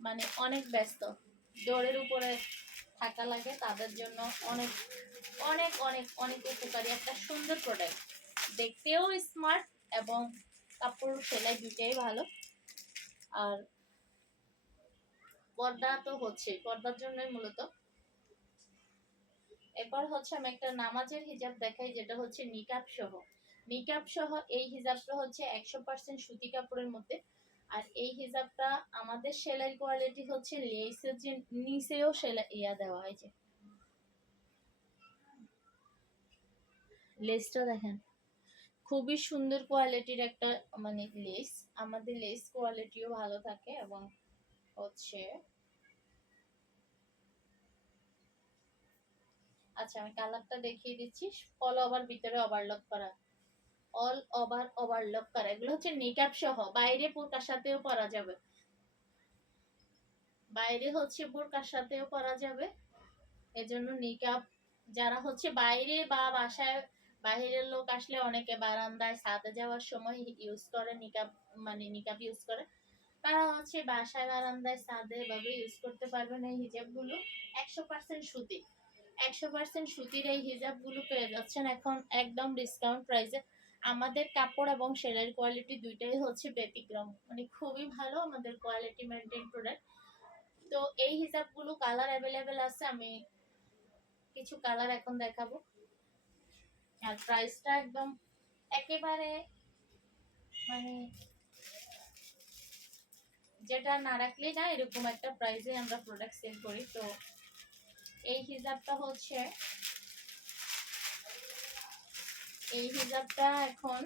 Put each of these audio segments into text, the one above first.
মানে অনেক ব্যস্ত, দৌড়ের উপরে থাকা লাগে, তাদের জন্য অনেক অনেক অনেক অনেক উপকারী একটা সুন্দর প্রোডাক্ট, দেখতেও স্মার্ট এবং কাপড় সেলাই দুটাই ভালো। আর পর্দা তো হচ্ছে, পর্দার জন্যই মূলত। এরপর হচ্ছে আমি একটা নামাজের হিজাব দেখাই, যেটা হচ্ছে নিকাব সহ। নিকাব সহ এই হিজাবটা হচ্ছে 100% সুতি কাপড়ের মধ্যে। আর এই হিজাবটা আমাদের সেলাই কোয়ালিটি হচ্ছে লেসের যে নিচেও সেলাই দেওয়া হয়েছে, লেসটা দেখেন খুবই সুন্দর কোয়ালিটির একটা মানে লেস। আমাদের লেস কোয়ালিটিও ভালো থাকে এবং হচ্ছে, আচ্ছা আমি কালারটা দেখিয়ে দিচ্ছি। অল ওভার ভিতরে ওভারলক করা, অল ওভার ওভারলক করা, এগুলো হচ্ছে নিকাব সহ, বাইরে বোরকার সাথেও পরা যাবে, বাইরে হচ্ছে বোরকার সাথেও পরা যাবে। এজন্য নিকাব যারা হচ্ছে বাইরে বা বাসায় বাইরের লোক আসলে অনেকে বারান্দায় ছাদে যাওয়ার সময় ইউজ করে নিকাব, মানে নিকাব ইউজ করে, তারা হচ্ছে বাসায় বারান্দায় ছাদে এভাবে ইউজ করতে পারবেন। এই হিজাবগুলো 100% সুতি, 100% সুতির এই হিজাবগুলো পেয়ে যাচ্ছেন এখন একদম ডিসকাউন্ট প্রাইসে। আমাদের কাপড় এবং সেলাইয়ের কোয়ালিটি দুইটাই হচ্ছে ব্যতিক্রম, মানে খুবই ভালো আমাদের কোয়ালিটি মেনটেন প্রোডাক্ট। তো এই হিজাবগুলো কালার অ্যাভেলেবেল আছে, আমি কিছু কালার এখন দেখাবো। আর প্রাইসটা একদম একেবারে মানে যেটা না রাখলেই না, এরকম একটা প্রাইসে আমরা প্রোডাক্ট সেল করি। তো এই হিজাবটা হচ্ছে, এই হিজাবটা এখন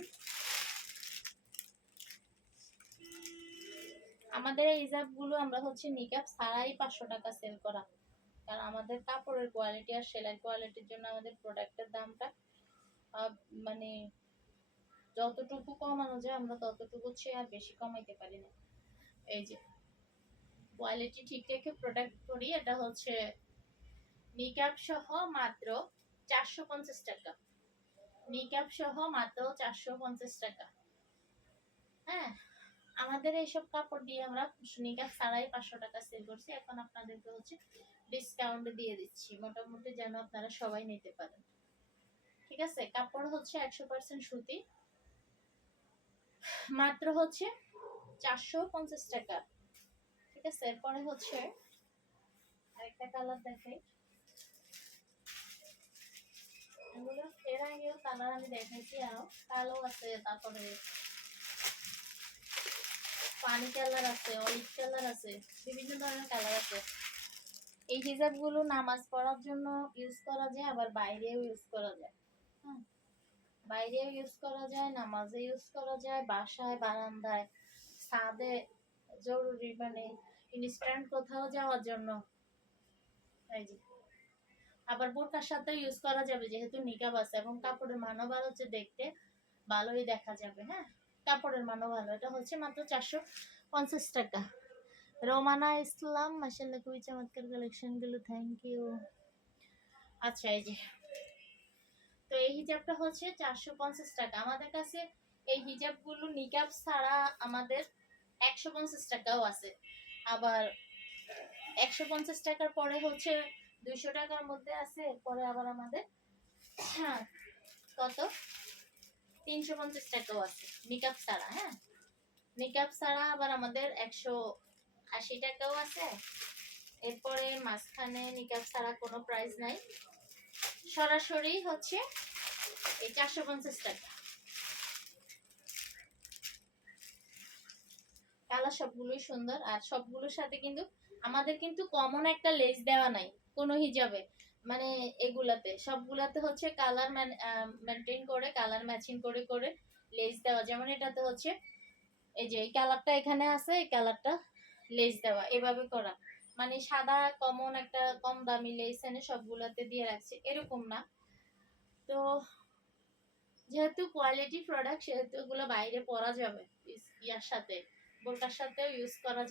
আমাদের এই হিজাবগুলো আমরা হচ্ছে নিকাব ছাড়াই 500 টাকা সেল করা, কারণ আমাদের কাপড়ের কোয়ালিটি আর সেলাই কোয়ালিটির জন্য আমাদের প্রোডাক্টের দামটা মানে যতটুকু কমানো যায় আমরা ততটুকু চেয়ে আর বেশি কমাইতে পারি না। এই যে কোয়ালিটি ঠিক রেখে প্রোডাক্ট করি। এটা হচ্ছে নিকাব সহ মাত্র 450 টাকা, নিকাব সহ মাত্র 450 টাকা। হ্যাঁ, আমাদের এইসব কাপড় দিয়ে আমরা নিকাব ছাড়াই 500 টাকা সেল করছি, এখন আপনাদেরকে হচ্ছে ডিসকাউন্ট দিয়ে দিচ্ছি মোটামুটি, যেন আপনারা সবাই নিতে পারেন। ঠিক আছে, কাপড় হচ্ছে 100% সুতি, মাত্র হচ্ছে 450 টাকা। ঠিক আছে, এরপরে হচ্ছে আরেকটা কালার দেখাই। এগুলো এর আগেও কালার আমি দেখাইছি, আরো কালো আছে, তারপরে পানি কালার আছে, অলিভ কালার আছে, বিভিন্ন ধরনের কালার আছে। এই হিজাব গুলো নামাজ পড়ার জন্য ইউজ করা যায়, আবার বাইরেও ইউজ করা যায়। হ্যাঁ, বাইরেও ইউজ করা যায়, নামাজে ইউজ করা যায়, বাসায় বারান্দায় ছাদে, জরুরি মানে ইনস্ট্যান্ট কোথাও যাওয়ার জন্য। এই যে আবার বোরকার সাথে ইউজ করা যাবে, যেহেতু নিকাব আছে, এবং কাপড়ের মানও ভালো, হচ্ছে দেখতে ভালোই দেখা যাবে। হ্যাঁ, কাপড়ের মানও ভালো। এটা হচ্ছে মাত্র 450 টাকা। রোমানা ইসলাম, মাশাআল্লাহ খুবই চমৎকার কালেকশন গুলো, থ্যাংক ইউ। আচ্ছা এই যে, তো এই হিজাবটা হচ্ছে 450 টাকা। আমাদের কাছে এই হিজাবগুলো নিকাব ছাড়া আমাদের 150 টাকাও আছে, আবার 150 টাকার পরে হচ্ছে 200 টাকার মধ্যে আছে, এরপরে আবার আমাদের কত 350 টাকাও আছে নিকাব ছাড়া। হ্যাঁ, নিকাব ছাড়া আবার আমাদের 180 টাকাও আছে। এরপরে মাঝখানে নিকাব ছাড়া কোনো প্রাইস নাই, সরাসরি হচ্ছে এই 450 টাকা। কালার সবগুলোই সুন্দর, আর সবগুলোর সাথে কিন্তু আমাদের কিন্তু কমন একটা লেস দেওয়া নাই কোনো হিজাবে, মানে এগুলাতে সবগুলাতে হচ্ছে কালার মেনটেন করে, কালার ম্যাচিং করে করে লেস দেওয়া। যেমন এটাতে হচ্ছে এই যে এই কালারটা এখানে আছে, এই কালারটা লেস দেওয়া, এভাবে করা, মানে সাদা কমন একটা কম দামি লেস এনে সবগুলাতে দিয়ে রাখছে এরকম না। তো যেহেতু কোয়ালিটি প্রোডাক্ট, সেহেতু এগুলো বাইরে পরা যাবে, ইয়ার সাথে বোরকার সাথেও ইউজ করা যাবে।